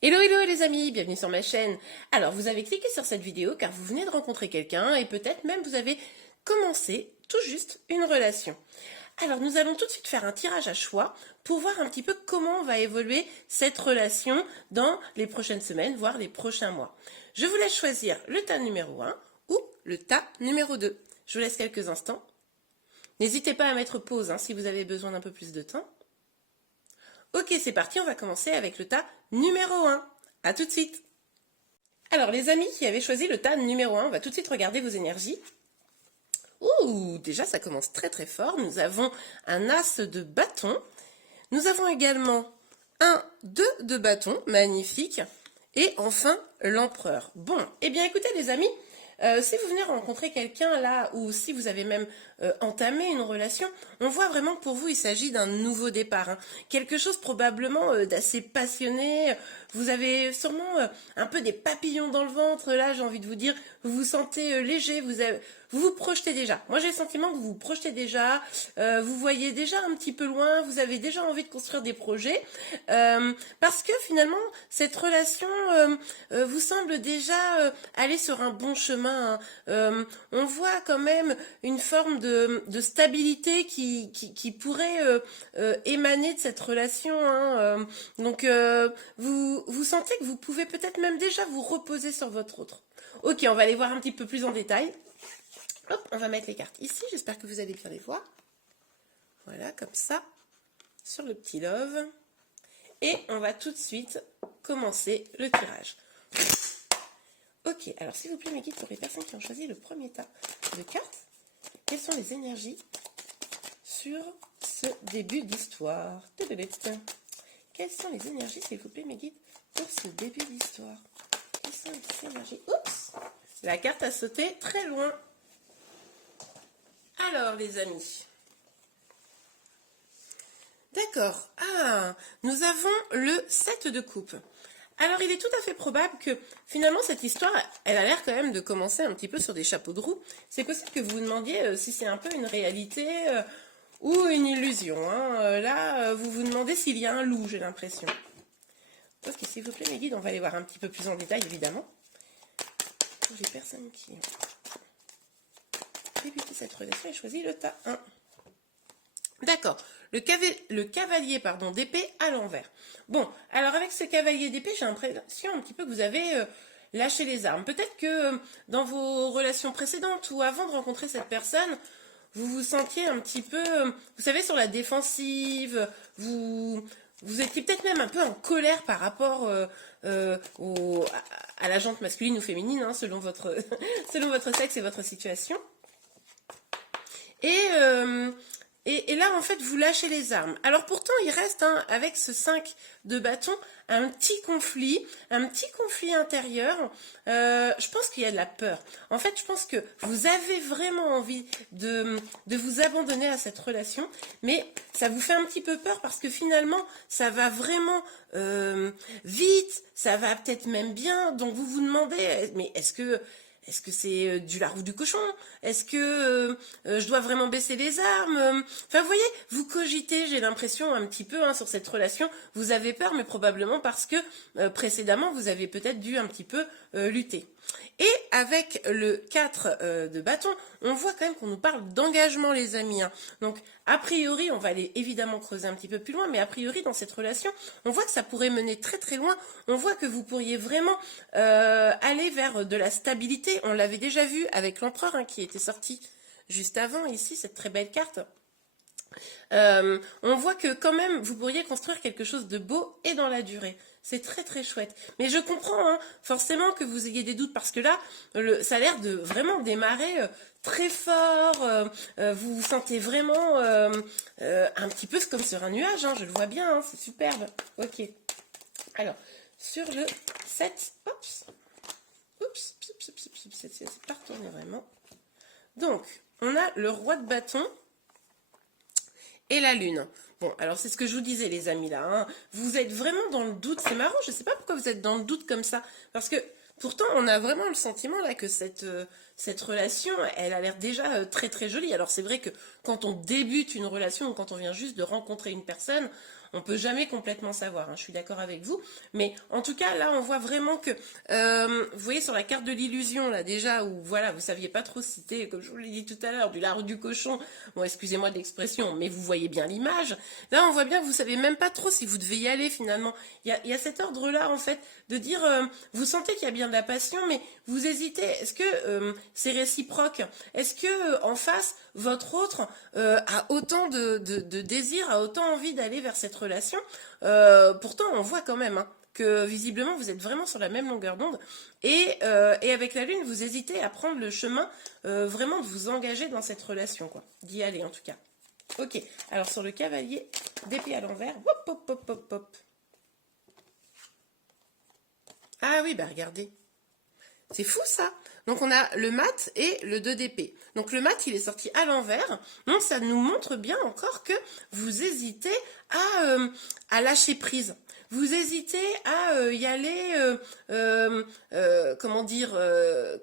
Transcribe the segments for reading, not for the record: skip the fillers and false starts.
Hello hello les amis, bienvenue sur ma chaîne. Alors vous avez cliqué sur cette vidéo car vous venez de rencontrer quelqu'un et peut-être même vous avez commencé tout juste une relation. Alors nous allons tout de suite faire un tirage à choix pour voir un petit peu comment va évoluer cette relation dans les prochaines semaines, voire les prochains mois. Je vous laisse choisir le tas numéro 1 ou le tas numéro 2. Je vous laisse quelques instants. N'hésitez pas à mettre pause si vous avez besoin d'un peu plus de temps. Ok, c'est parti, on va commencer avec le tas numéro 1. A tout de suite. Alors les amis qui avaient choisi le tas numéro 1, on va tout de suite regarder vos énergies. Ouh, déjà ça commence très très fort. Nous avons un as de bâton. Nous avons également un 2 de bâton, magnifique. Et enfin l'empereur. Bon, eh bien écoutez les amis, si vous venez rencontrer quelqu'un là, ou si vous avez même entamé une relation, on voit vraiment que pour vous il s'agit d'un nouveau départ, quelque chose probablement d'assez passionné. Vous avez sûrement un peu des papillons dans le ventre là, j'ai envie de vous dire, vous vous sentez léger, vous vous projetez déjà. Moi j'ai le sentiment que vous vous projetez déjà, vous voyez déjà un petit peu loin, vous avez déjà envie de construire des projets, parce que finalement cette relation vous semble déjà aller sur un bon chemin. On voit quand même une forme de stabilité qui pourrait émaner de cette relation. Donc vous sentez que vous pouvez peut-être même déjà vous reposer sur votre autre. Ok, on va aller voir un petit peu plus en détail. Hop, on va mettre les cartes ici, j'espère que vous allez bien les voir. Voilà, comme ça, sur le petit love. Et on va tout de suite commencer le tirage. Ok, alors s'il vous plaît mes guides, pour les personnes qui ont choisi le premier tas de cartes, quelles sont les énergies sur ce début d'histoire? Quelles sont les énergies, s'il vous plaît mes guides, pour ce début d'histoire? Quelles sont les énergies? Oups, la carte a sauté très loin. Alors les amis, d'accord, nous avons le 7 de coupe. Alors il est tout à fait probable que finalement cette histoire, elle a l'air quand même de commencer un petit peu sur des chapeaux de roue. C'est possible que vous vous demandiez si c'est un peu une réalité ou une illusion. Là, vous vous demandez s'il y a un loup, j'ai l'impression. Ok, s'il vous plaît mes guides, on va aller voir un petit peu plus en détail évidemment. Pour les personnes qui ont débuté cette relation et choisi le tas 1. D'accord, le cavalier d'épée à l'envers. Bon, alors avec ce cavalier d'épée, j'ai l'impression un petit peu que vous avez lâché les armes. Peut-être que dans vos relations précédentes ou avant de rencontrer cette personne, vous vous sentiez un petit peu, vous savez, sur la défensive, vous étiez peut-être même un peu en colère par rapport à la jante masculine ou féminine, selon votre, selon votre sexe et votre situation. Et là, en fait, vous lâchez les armes. Alors pourtant, il reste, avec ce 5 de bâton, un petit conflit intérieur. Je pense qu'il y a de la peur. En fait, je pense que vous avez vraiment envie de vous abandonner à cette relation, mais ça vous fait un petit peu peur parce que finalement, ça va vraiment vite, ça va peut-être même bien. Donc vous vous demandez, mais est-ce que c'est du lard ou du cochon? Est-ce que je dois vraiment baisser les armes? Enfin, vous voyez, vous cogitez, j'ai l'impression, un petit peu sur cette relation. Vous avez peur, mais probablement parce que précédemment, vous avez peut-être dû un petit peu lutter. Et avec le 4 de bâton, on voit quand même qu'on nous parle d'engagement, les amis. Donc, a priori, on va aller évidemment creuser un petit peu plus loin, mais a priori, dans cette relation, on voit que ça pourrait mener très très loin. On voit que vous pourriez vraiment aller vers de la stabilité. On l'avait déjà vu avec l'empereur qui était sorti juste avant, ici, cette très belle carte. On voit que quand même, vous pourriez construire quelque chose de beau et dans la durée. C'est très très chouette. Mais je comprends forcément que vous ayez des doutes parce que là, ça a l'air de vraiment démarrer très fort. Vous vous sentez vraiment un petit peu comme sur un nuage. Je le vois bien, c'est superbe. Ok. Alors, sur le 7, c'est pas retourné vraiment. Donc, on a le roi de bâton et la lune. Bon, alors c'est ce que je vous disais les amis là. Vous êtes vraiment dans le doute. C'est marrant, je ne sais pas pourquoi vous êtes dans le doute comme ça. Parce que pourtant, on a vraiment le sentiment là que cette relation, elle a l'air déjà très très jolie. Alors c'est vrai que quand on débute une relation ou quand on vient juste de rencontrer une personne, On peut jamais complètement savoir, hein, je suis d'accord avec vous. Mais en tout cas, là, on voit vraiment que, vous voyez sur la carte de l'illusion, là, déjà, où voilà, vous saviez pas trop citer, comme je vous l'ai dit tout à l'heure, du lard ou du cochon. Bon, excusez-moi de l'expression, mais vous voyez bien l'image. Là, on voit bien que vous savez même pas trop si vous devez y aller finalement. Il y a cet ordre-là, en fait, de dire, vous sentez qu'il y a bien de la passion, mais vous hésitez. Est-ce que c'est réciproque? Est-ce que en face, votre autre a autant de désir, a autant envie d'aller vers cette relation? Pourtant, on voit quand même hein, que visiblement, vous êtes vraiment sur la même longueur d'onde. Et avec la Lune, vous hésitez à prendre le chemin vraiment de vous engager dans cette relation, quoi. D'y aller, en tout cas. Ok, alors sur le cavalier d'épée à l'envers, hop, hop, hop, hop, hop. Ah oui, bah regardez. C'est fou ça. Donc on a le mat et le 2 d'épée. Donc le mat il est sorti à l'envers. Donc ça nous montre bien encore que vous hésitez à lâcher prise. Vous hésitez à y aller, comment dire,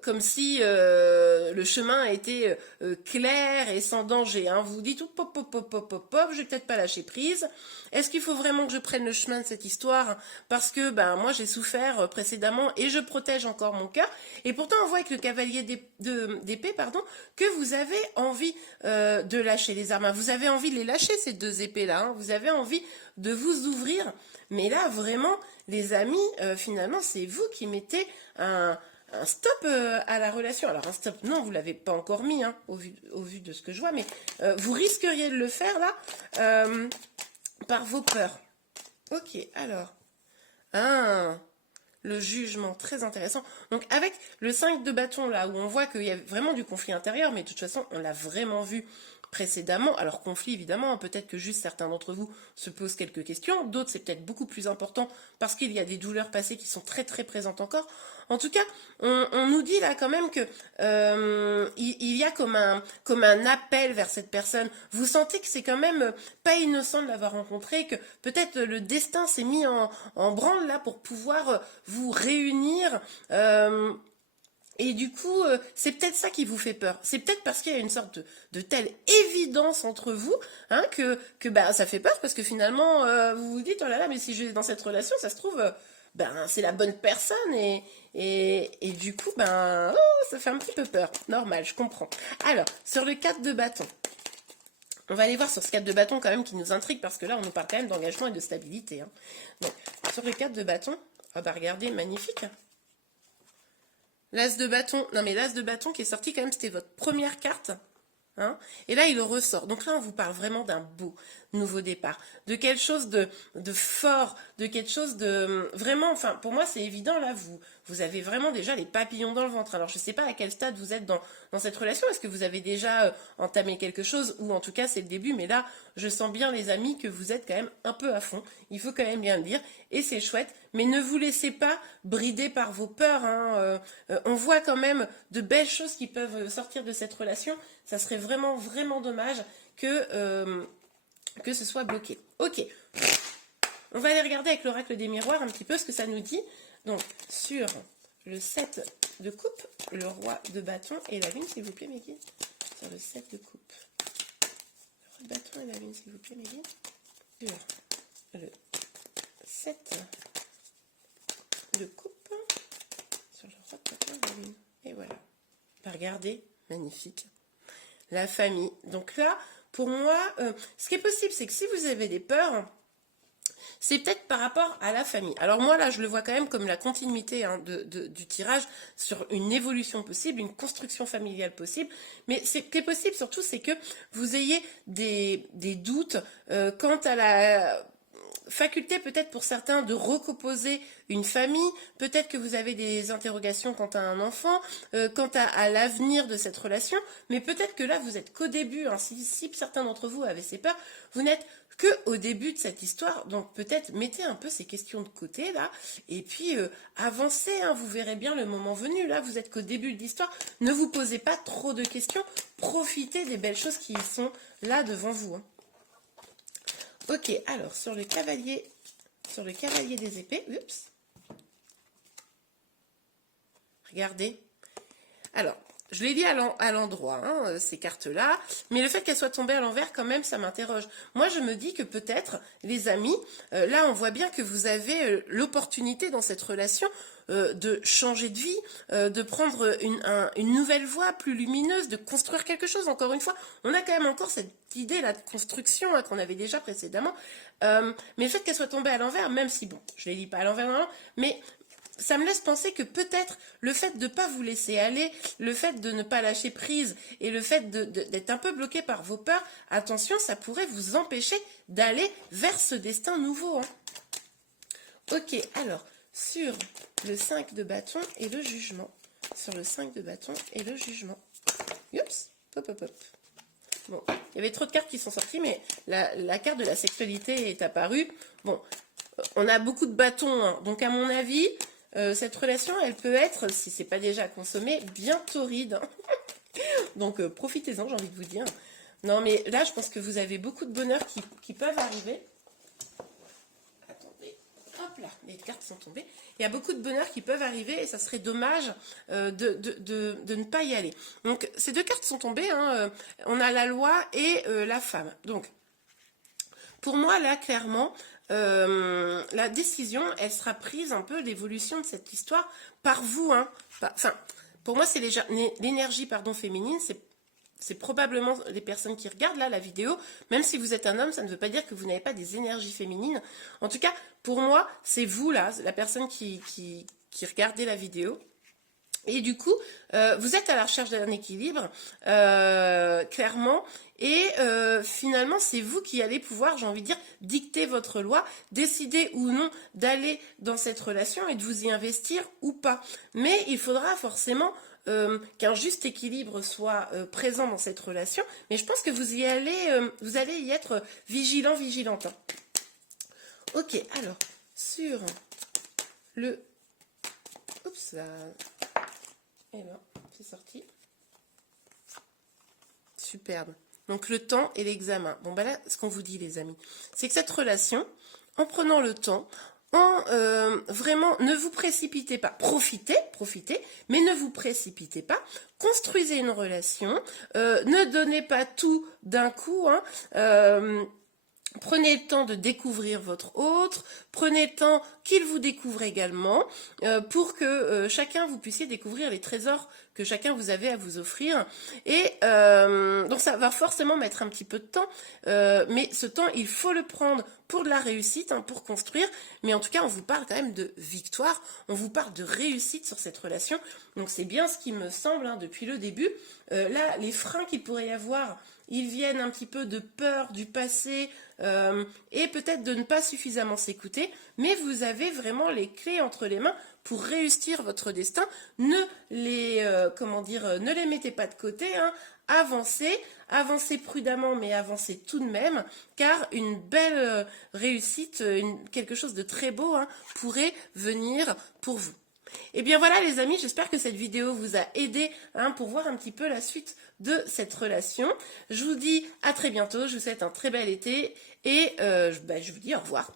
comme si le chemin était clair et sans danger. Hein. Vous dites, pop, pop, pop, pop, pop, pop, je vais peut-être pas lâcher prise. Est-ce qu'il faut vraiment que je prenne le chemin de cette histoire? Parce que ben moi j'ai souffert précédemment et je protège encore mon cœur. Et pourtant on voit avec le cavalier d'épée, pardon, que vous avez envie de lâcher les armes. Vous avez envie de les lâcher ces deux épées-là. Hein. Vous avez envie de vous ouvrir. Mais là, vraiment, les amis, finalement, c'est vous qui mettez un stop à la relation. Alors, un stop, non, vous ne l'avez pas encore mis, hein, au vu de ce que je vois, mais vous risqueriez de le faire, là, par vos peurs. Ok, alors. Le jugement, très intéressant. Donc, avec le 5 de bâton, là, où on voit qu'il y a vraiment du conflit intérieur, mais de toute façon, on l'a vraiment vu précédemment. Alors, conflit, évidemment, peut-être que juste certains d'entre vous se posent quelques questions. D'autres, c'est peut-être beaucoup plus important parce qu'il y a des douleurs passées qui sont très, très présentes encore. En tout cas, on nous dit là quand même que il y a comme un appel vers cette personne. Vous sentez que c'est quand même pas innocent de l'avoir rencontré, que peut-être le destin s'est mis en branle là pour pouvoir vous réunir. Et du coup, c'est peut-être ça qui vous fait peur. C'est peut-être parce qu'il y a une sorte de telle évidence entre vous hein, que bah, ça fait peur parce que finalement, vous vous dites, oh là là, mais si je vais dans cette relation, ça se trouve, ben, c'est la bonne personne et du coup, ben, oh, ça fait un petit peu peur. Normal, je comprends. Alors, sur le 4 de bâton, on va aller voir sur ce 4 de bâton quand même qui nous intrigue parce que là, on nous parle quand même d'engagement et de stabilité. Hein. Donc, sur le 4 de bâton, ah bah regardez, magnifique. L'as de bâton, non mais l'as de bâton qui est sorti quand même, c'était votre première carte. Hein, et là, il ressort. Donc là, on vous parle vraiment d'un beau nouveau départ, de quelque chose de fort, de quelque chose de vraiment, enfin, pour moi, c'est évident, là, vous avez vraiment déjà les papillons dans le ventre. Alors, je ne sais pas à quel stade vous êtes dans cette relation. Est-ce que vous avez déjà entamé quelque chose ou en tout cas, c'est le début. Mais là, je sens bien, les amis, que vous êtes quand même un peu à fond. Il faut quand même bien le dire. Et c'est chouette. Mais ne vous laissez pas brider par vos peurs. Hein. On voit quand même de belles choses qui peuvent sortir de cette relation. Ça serait vraiment, vraiment dommage que ce soit bloqué. Ok. On va aller regarder avec l'oracle des miroirs un petit peu ce que ça nous dit. Donc, sur le 7 de coupe, le roi de bâton et la lune, s'il vous plaît, mes guides. Sur le 7 de coupe. Le roi de bâton et la lune, s'il vous plaît, mes guides. Sur le 7 de coupe. Sur le roi de bâton et la lune. Et voilà. Regardez, magnifique. La famille. Donc là, pour moi, ce qui est possible, c'est que si vous avez des peurs, c'est peut-être par rapport à la famille. Alors moi, là, je le vois quand même comme la continuité hein, du tirage sur une évolution possible, une construction familiale possible. Mais ce qui est possible, surtout, c'est que vous ayez des doutes quant à la faculté peut-être pour certains de recomposer une famille, peut-être que vous avez des interrogations quant à un enfant, quant à l'avenir de cette relation, mais peut-être que là vous êtes qu'au début, hein, si certains d'entre vous avaient ces peurs, vous n'êtes que au début de cette histoire, donc peut-être mettez un peu ces questions de côté là, et puis avancez, hein, vous verrez bien le moment venu, là vous êtes qu'au début de l'histoire, ne vous posez pas trop de questions, profitez des belles choses qui sont là devant vous. Hein. Ok, alors sur le cavalier des épées, oups. Regardez. Alors, je l'ai dit à l'endroit, hein, ces cartes-là, mais le fait qu'elles soient tombées à l'envers, quand même, ça m'interroge. Moi, je me dis que peut-être, les amis, là, on voit bien que vous avez l'opportunité dans cette relation de changer de vie, de prendre une nouvelle voie plus lumineuse, de construire quelque chose. Encore une fois, on a quand même encore cette idée-là de construction hein, qu'on avait déjà précédemment. Mais le fait qu'elle soit tombée à l'envers, même si, bon, je ne les lis pas à l'envers, non, mais ça me laisse penser que peut-être le fait de ne pas vous laisser aller, le fait de ne pas lâcher prise et le fait d'être un peu bloqué par vos peurs, attention, ça pourrait vous empêcher d'aller vers ce destin nouveau. Hein. Ok, alors, sur le 5 de bâton et le jugement. Sur le 5 de bâton et le jugement. Oups, hop, hop, hop. Bon, il y avait trop de cartes qui sont sorties, mais la carte de la sexualité est apparue. Bon, on a beaucoup de bâtons, hein, donc à mon avis... cette relation, elle peut être, si c'est pas déjà consommé, bien torride. Donc profitez-en, j'ai envie de vous dire. Non, mais là, je pense que vous avez beaucoup de bonheur qui peuvent arriver. Attendez, hop là, les cartes sont tombées. Il y a beaucoup de bonheur qui peuvent arriver et ça serait dommage de ne pas y aller. Donc ces deux cartes sont tombées. Hein, on a la loi et la femme. Donc pour moi, là, clairement, la décision, elle sera prise un peu l'évolution de cette histoire par vous. Hein. Enfin, pour moi, c'est l'énergie féminine. C'est probablement les personnes qui regardent là la vidéo. Même si vous êtes un homme, ça ne veut pas dire que vous n'avez pas des énergies féminines. En tout cas, pour moi, c'est vous là, la personne qui regardez la vidéo. Et du coup, vous êtes à la recherche d'un équilibre, clairement, et finalement, c'est vous qui allez pouvoir, j'ai envie de dire, dicter votre loi, décider ou non d'aller dans cette relation et de vous y investir ou pas. Mais il faudra forcément qu'un juste équilibre soit présent dans cette relation, mais je pense que vous allez y être vigilant, vigilante. Ok, alors, sur le... Oups, là... Et ben, c'est sorti. Superbe. Donc le temps et l'examen. Bon ben là, ce qu'on vous dit les amis, c'est que cette relation, en prenant le temps, vraiment, ne vous précipitez pas. Profitez, mais ne vous précipitez pas. Construisez une relation. Ne donnez pas tout d'un coup. Hein, prenez le temps de découvrir votre autre, prenez le temps qu'il vous découvre également, pour que chacun vous puissiez découvrir les trésors que chacun vous avez à vous offrir. Et donc ça va forcément mettre un petit peu de temps, mais ce temps, il faut le prendre pour de la réussite, hein, pour construire. Mais en tout cas, on vous parle quand même de victoire, on vous parle de réussite sur cette relation. Donc c'est bien ce qui me semble hein, depuis le début. Là, les freins qu'il pourrait y avoir, ils viennent un petit peu de peur du passé et peut-être de ne pas suffisamment s'écouter, mais vous avez vraiment les clés entre les mains pour réussir votre destin. Ne les, ne les mettez pas de côté, hein. Avancez prudemment, mais avancez tout de même, car une belle réussite, quelque chose de très beau hein, pourrait venir pour vous. Et bien voilà les amis, j'espère que cette vidéo vous a aidé hein, pour voir un petit peu la suite de cette relation. Je vous dis à très bientôt, je vous souhaite un très bel été et je vous dis au revoir.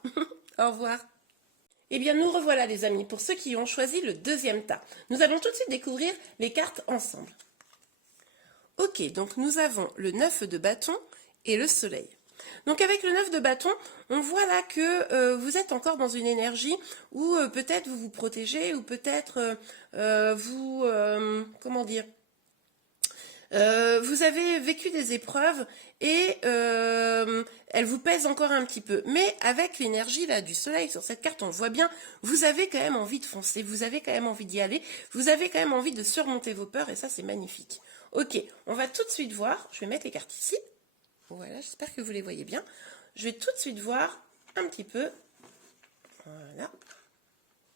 Au revoir. Et bien nous revoilà les amis, pour ceux qui ont choisi le deuxième tas. Nous allons tout de suite découvrir les cartes ensemble. Ok, donc nous avons le 9 de bâton et le soleil. Donc avec le 9 de bâton, on voit là que vous êtes encore dans une énergie où peut-être vous vous protégez ou peut-être vous avez vécu des épreuves et elles vous pèsent encore un petit peu. Mais avec l'énergie là du soleil sur cette carte, on le voit bien, vous avez quand même envie de foncer, vous avez quand même envie d'y aller, vous avez quand même envie de surmonter vos peurs et ça c'est magnifique. Ok, on va tout de suite voir, je vais mettre les cartes ici. Voilà, j'espère que vous les voyez bien. Je vais tout de suite voir un petit peu, voilà,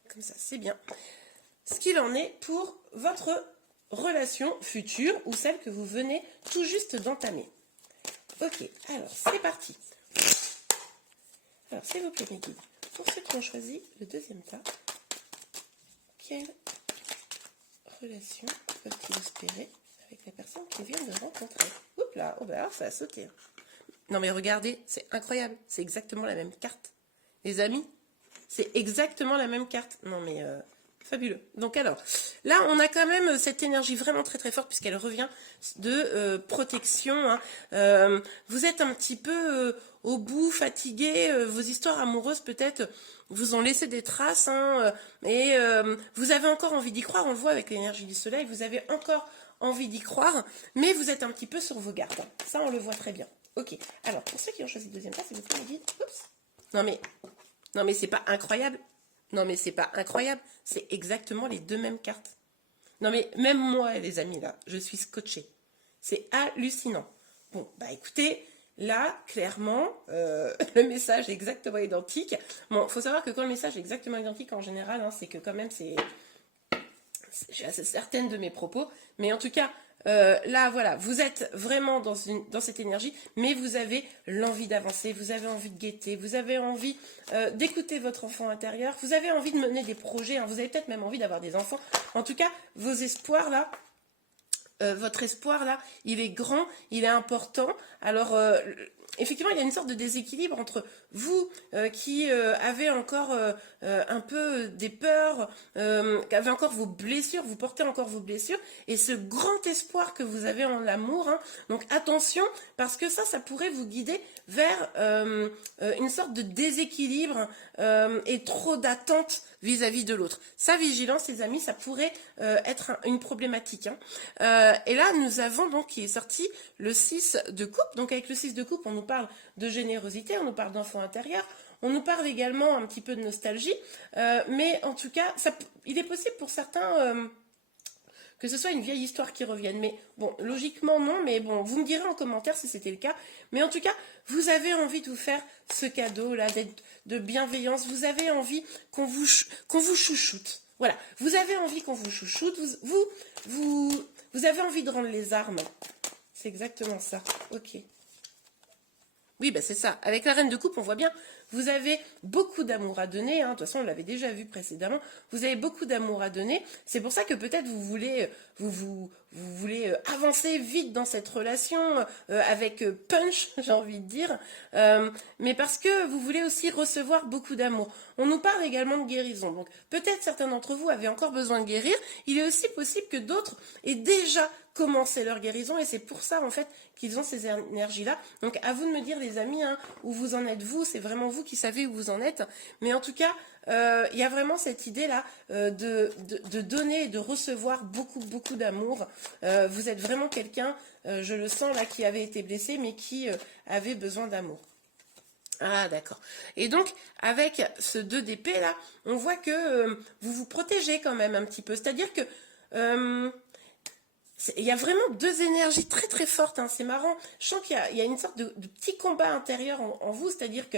comme ça, c'est bien, ce qu'il en est pour votre relation future ou celle que vous venez tout juste d'entamer. Ok, alors c'est parti. Alors, s'il vous plaît, mes guides, pour ceux qui ont choisi le deuxième tas, quelle relation peuvent-ils espérer avec la personne qu'ils viennent de rencontrer? Oups là, oh bah alors ça a sauté. Non mais regardez, c'est incroyable, c'est exactement la même carte. Les amis, c'est exactement la même carte. Non mais Fabuleux. Donc alors, là, on a quand même cette énergie vraiment très très forte puisqu'elle revient de protection. Hein. Vous êtes un petit peu au bout, fatigué. Vos histoires amoureuses peut-être vous ont laissé des traces. Hein, et vous avez encore envie d'y croire. On le voit avec l'énergie du soleil. Vous avez encore envie d'y croire. Mais vous êtes un petit peu sur vos gardes. Hein. Ça, on le voit très bien. Ok. Alors, pour ceux qui ont choisi le deuxième place, c'est votre guide. Oups. Non mais c'est pas incroyable. Non mais c'est pas incroyable, c'est exactement les deux mêmes cartes. Non mais même moi les amis là, je suis scotchée. C'est hallucinant. Bon bah écoutez, là clairement le message est exactement identique. Bon, faut savoir que quand le message est exactement identique en général, hein, c'est que quand même je suis assez certaine de mes propos, mais en tout cas là voilà, vous êtes vraiment dans cette énergie, mais vous avez l'envie d'avancer, vous avez envie de guetter, vous avez envie d'écouter votre enfant intérieur, vous avez envie de mener des projets, hein, vous avez peut-être même envie d'avoir des enfants. En tout cas, vos espoirs là, votre espoir là, il est grand, il est important. Alors effectivement, il y a une sorte de déséquilibre entre vous qui avez encore un peu des peurs, qui avez encore vos blessures, vous portez encore vos blessures, et ce grand espoir que vous avez en l'amour. Hein. Donc attention, parce que ça pourrait vous guider vers une sorte de déséquilibre et trop d'attente vis-à-vis de l'autre. Ça, vigilance, les amis, ça pourrait être une problématique. Hein. Et là, nous avons donc, qui est sorti, le 6 de coupe. Donc avec le 6 de coupe, on nous parle de générosité, on nous parle d'enfant intérieur, on nous parle également un petit peu de nostalgie. Mais en tout cas, il est possible pour certains que ce soit une vieille histoire qui revienne. Mais bon, logiquement non, mais bon, vous me direz en commentaire si c'était le cas. Mais en tout cas, vous avez envie de vous faire ce cadeau-là, d'être de bienveillance. Vous avez envie qu'on vous chouchoute. Voilà, vous avez envie qu'on vous chouchoute. Vous avez envie de rendre les armes. C'est exactement ça. Ok. Oui, bah c'est ça. Avec la reine de coupe, on voit bien, vous avez beaucoup d'amour à donner. Hein. De toute façon, on l'avait déjà vu précédemment. Vous avez beaucoup d'amour à donner. C'est pour ça que peut-être vous voulez avancer vite dans cette relation avec punch, j'ai envie de dire. Mais parce que vous voulez aussi recevoir beaucoup d'amour. On nous parle également de guérison. Donc peut-être certains d'entre vous avaient encore besoin de guérir. Il est aussi possible que d'autres aient déjà commencé leur guérison, et c'est pour ça en fait qu'ils ont ces énergies-là. Donc à vous de me dire les amis, hein, où vous en êtes vous, c'est vraiment vous qui savez où vous en êtes. Mais en tout cas, il y a vraiment cette idée-là de donner et de recevoir beaucoup d'amour. Vous êtes vraiment quelqu'un, je le sens là, qui avait été blessé, mais qui avait besoin d'amour. Ah d'accord. Et donc avec ce 2 d'épée là, on voit que vous vous protégez quand même un petit peu. C'est-à-dire que il y a vraiment deux énergies très très fortes, hein. C'est marrant. Je sens qu'il y a une sorte de petit combat intérieur en vous, c'est-à-dire que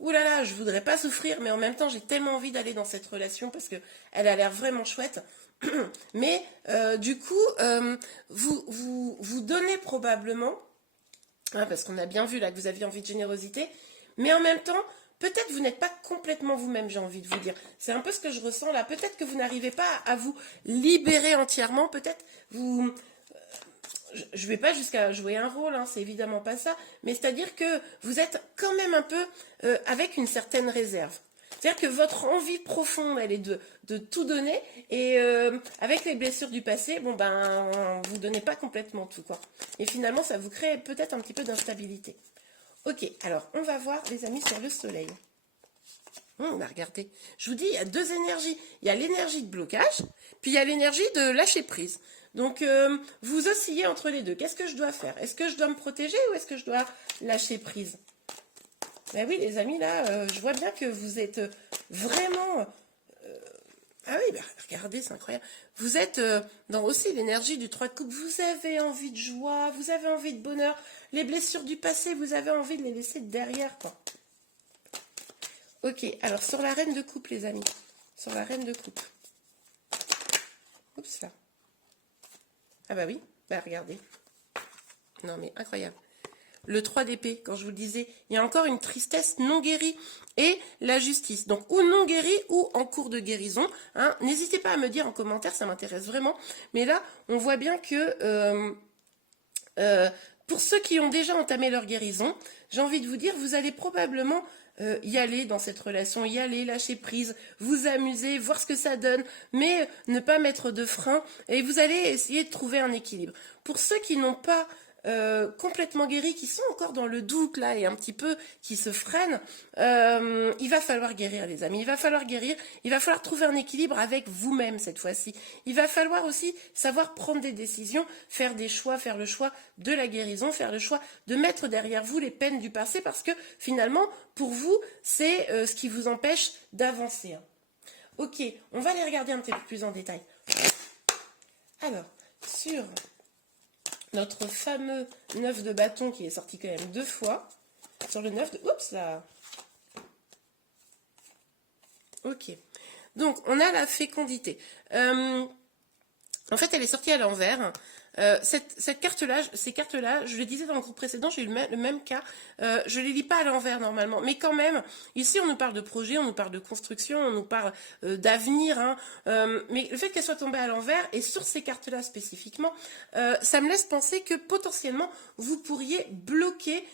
oulala, je voudrais pas souffrir, mais en même temps j'ai tellement envie d'aller dans cette relation parce que elle a l'air vraiment chouette. Mais du coup, vous donnez probablement, hein, parce qu'on a bien vu là que vous aviez envie de générosité, mais en même temps, peut-être vous n'êtes pas complètement vous-même, j'ai envie de vous dire. C'est un peu ce que je ressens là. Peut-être que vous n'arrivez pas à vous libérer entièrement. Peut-être vous... Je ne vais pas jusqu'à jouer un rôle, hein, c'est évidemment pas ça. Mais c'est-à-dire que vous êtes quand même un peu avec une certaine réserve. C'est-à-dire que votre envie profonde, elle est de tout donner. Et avec les blessures du passé, bon ben, vous donnez pas complètement tout, quoi. Et finalement, ça vous crée peut-être un petit peu d'instabilité. Ok, alors on va voir les amis sur le soleil. Bah regardez, je vous dis, il y a deux énergies. Il y a l'énergie de blocage, puis il y a l'énergie de lâcher prise. Donc vous oscillez entre les deux. Qu'est-ce que je dois faire? Est-ce que je dois me protéger ou est-ce que je dois lâcher prise? Ben oui les amis, là, je vois bien que vous êtes vraiment... Ah oui, ben regardez, c'est incroyable. Vous êtes dans aussi l'énergie du 3 de coupe. Vous avez envie de joie, vous avez envie de bonheur. Les blessures du passé, vous avez envie de les laisser derrière, quoi. Ok, alors sur la reine de coupe, les amis. Sur la reine de coupe. Oups, là. Ah bah oui, bah regardez. Non mais incroyable. Le 3 d'épée, quand je vous le disais, il y a encore une tristesse non guérie et la justice. Donc, ou non guérie ou en cours de guérison. Hein. N'hésitez pas à me dire en commentaire, ça m'intéresse vraiment. Mais là, on voit bien que pour ceux qui ont déjà entamé leur guérison, j'ai envie de vous dire, vous allez probablement y aller dans cette relation, y aller, lâcher prise, vous amuser, voir ce que ça donne, mais ne pas mettre de frein, et vous allez essayer de trouver un équilibre. Pour ceux qui n'ont pas complètement guéris, qui sont encore dans le doute là et un petit peu qui se freinent, il va falloir guérir les amis, il va falloir guérir, il va falloir trouver un équilibre avec vous-même cette fois-ci. Il va falloir aussi savoir prendre des décisions, faire des choix, faire le choix de la guérison, faire le choix de mettre derrière vous les peines du passé parce que finalement pour vous c'est ce qui vous empêche d'avancer. Ok, on va les regarder un petit peu plus en détail. Alors, sur notre fameux 9 de bâton qui est sorti quand même 2 fois. Sur le 9 de... Oups là. Ok. Donc, on a la fécondité. En fait, elle est sortie à l'envers. Cette carte-là, ces cartes-là, je le disais dans le groupe précédent, j'ai eu le même cas. Je ne les lis pas à l'envers normalement. Mais quand même, ici, on nous parle de projet, on nous parle de construction, on nous parle d'avenir. Hein. Mais le fait qu'elle soit tombée à l'envers, et sur ces cartes-là spécifiquement, ça me laisse penser que potentiellement, vous pourriez bloquer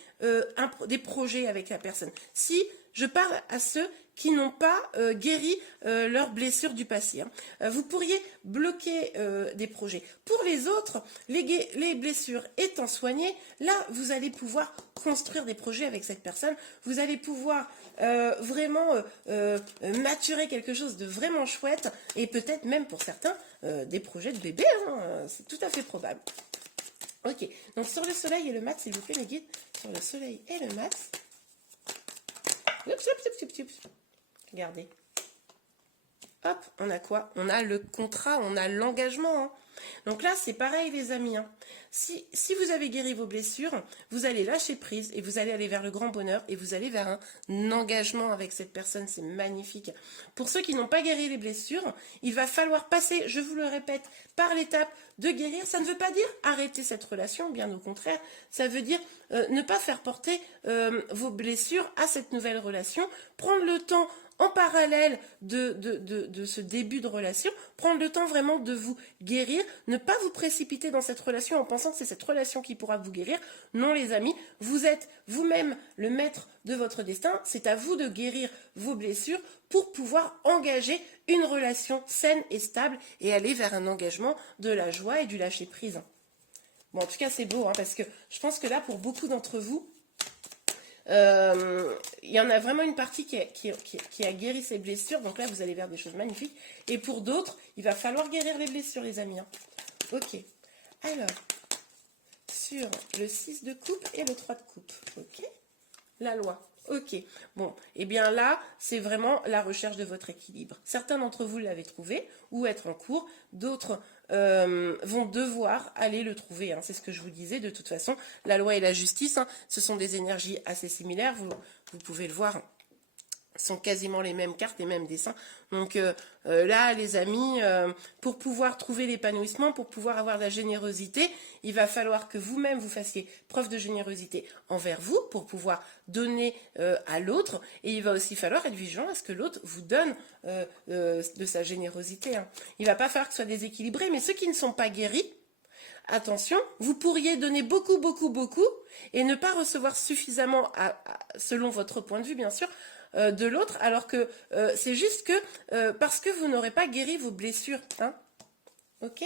des projets avec la personne. Si je parle à ceux qui n'ont pas guéri leurs blessures du passé. Hein. Vous pourriez bloquer des projets. Pour les autres, les blessures étant soignées, là, vous allez pouvoir construire des projets avec cette personne. Vous allez pouvoir vraiment maturer quelque chose de vraiment chouette et peut-être même pour certains des projets de bébé. Hein. C'est tout à fait probable. Ok, donc sur le soleil et le mat, s'il vous plaît, mes guides. Sur le soleil et le mat. Regardez. Hop, on a quoi? On a le contrat, on a l'engagement. Hein. Donc là, c'est pareil, les amis. Hein. Si vous avez guéri vos blessures, vous allez lâcher prise et vous allez aller vers le grand bonheur et vous allez vers un engagement avec cette personne. C'est magnifique. Pour ceux qui n'ont pas guéri les blessures, il va falloir passer, je vous le répète, par l'étape de guérir. Ça ne veut pas dire arrêter cette relation, bien au contraire. Ça veut dire ne pas faire porter vos blessures à cette nouvelle relation. Prendre le temps en parallèle de ce début de relation, prendre le temps vraiment de vous guérir, ne pas vous précipiter dans cette relation en pensant que c'est cette relation qui pourra vous guérir. Non les amis, vous êtes vous-même le maître de votre destin, c'est à vous de guérir vos blessures pour pouvoir engager une relation saine et stable et aller vers un engagement de la joie et du lâcher-prise. Bon, en tout cas c'est beau, hein, parce que je pense que là pour beaucoup d'entre vous, il y en a vraiment une partie qui a guéri ses blessures, donc là vous allez vers des choses magnifiques, et pour d'autres il va falloir guérir les blessures les amis. Hein. Ok, alors sur le 6 de coupe et le 3 de coupe, ok, la loi. Ok, bon, et bien là, c'est vraiment la recherche de votre équilibre. Certains d'entre vous l'avez trouvé ou être en cours, d'autres vont devoir aller le trouver. Hein. C'est ce que je vous disais, de toute façon, la loi et la justice, hein, ce sont des énergies assez similaires, vous pouvez le voir. Sont quasiment les mêmes cartes, les mêmes dessins. Donc là, les amis, pour pouvoir trouver l'épanouissement, pour pouvoir avoir de la générosité, il va falloir que vous-même vous fassiez preuve de générosité envers vous pour pouvoir donner à l'autre. Et il va aussi falloir être vigilant à ce que l'autre vous donne de sa générosité. Hein. Il ne va pas falloir que ce soit déséquilibré, mais ceux qui ne sont pas guéris, attention, vous pourriez donner beaucoup, beaucoup, beaucoup et ne pas recevoir suffisamment, selon votre point de vue, bien sûr, de l'autre, alors que c'est juste que parce que vous n'aurez pas guéri vos blessures. Hein. Ok.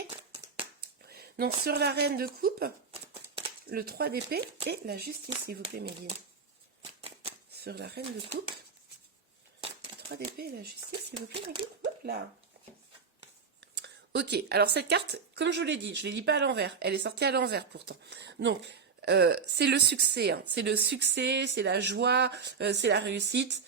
Donc sur la reine de coupe, le 3 d'épée et la justice, s'il vous plaît, mes guides. Sur la reine de coupe, le 3 d'épée et la justice, s'il vous plaît, mes guides. Hop là. Ok, alors cette carte, comme je vous l'ai dit, je ne l'ai lis pas à l'envers. Elle est sortie à l'envers pourtant. Donc, c'est le succès. Hein. C'est le succès, c'est la joie, c'est la réussite.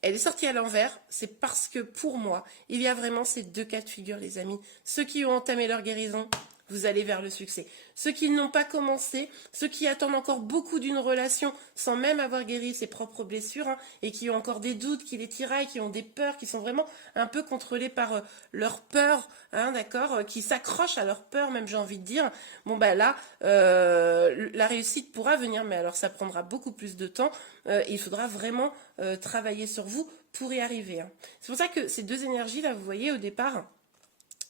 Elle est sortie à l'envers, c'est parce que pour moi, il y a vraiment ces deux cas de figure, les amis. Ceux qui ont entamé leur guérison, vous allez vers le succès. Ceux qui n'ont pas commencé, ceux qui attendent encore beaucoup d'une relation sans même avoir guéri ses propres blessures, hein, et qui ont encore des doutes, qui les tiraillent, qui ont des peurs, qui sont vraiment un peu contrôlés par leur peur, hein, d'accord, qui s'accrochent à leur peur, même j'ai envie de dire. Bon bah là, la réussite pourra venir, mais alors ça prendra beaucoup plus de temps. Il faudra vraiment travailler sur vous pour y arriver. Hein. C'est pour ça que ces deux énergies là, vous voyez au départ,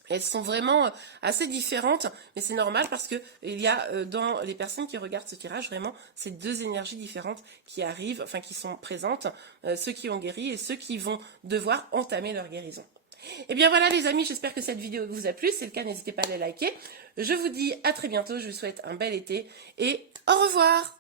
Elles sont vraiment assez différentes, mais c'est normal parce que il y a dans les personnes qui regardent ce tirage vraiment ces deux énergies différentes qui arrivent, enfin qui sont présentes, ceux qui ont guéri et ceux qui vont devoir entamer leur guérison. Et bien voilà les amis, j'espère que cette vidéo vous a plu. Si c'est le cas, n'hésitez pas à la liker. Je vous dis à très bientôt, je vous souhaite un bel été et au revoir.